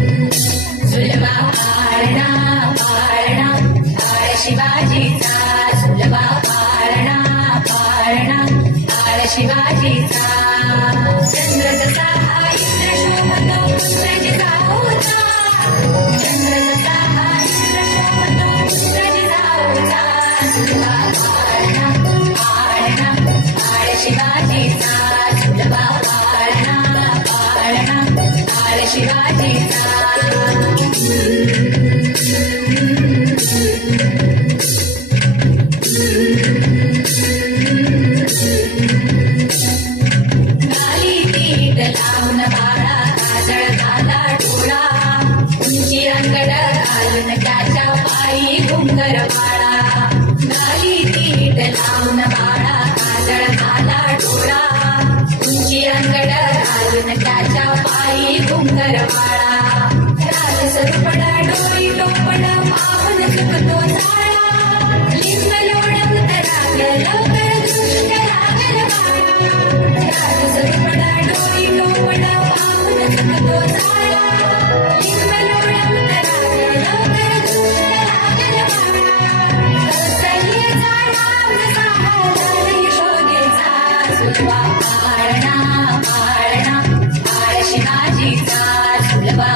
झुलवा पाळणा पाळणा काळ शिवाजीचा झुलवा पाळणा पाळणा काळ शिवाजीचा चंद्र जसा इंद्र शोभतो प्रजेचा होता चंद्र जसा इंद्र शोभतो प्रजेचा होता झुलवा पाळणा पाळणा काळ शिवाजीचा झुलवा पाळणा पाळणा काळ शिवाजीचा गाली पीठ लावून बाळा काजळ घाला डोळा उंची अंगड घालून त्याच्या पायी घुंगर बाळा गाली पीठ लावून बाळा काजळ घाला डोळा उंची अंगड घालून त्याच्या पायी घुंगर बाळा राजसरुपड डोई टोपड पावन चुकतो जाळा लिंग लोळवत लागल लवकर दृष्ट लागल बाळा राजसरुपड डोई टोपड पावन चुकतो जाळा लिंग लोळवत लागल लवकर दृष्ट लागल बाळा कौसल्येचा नाम जसा झाला यशोदेचा झुलवा पाळणा पाळणा काळ शिवाजीचा झुलवा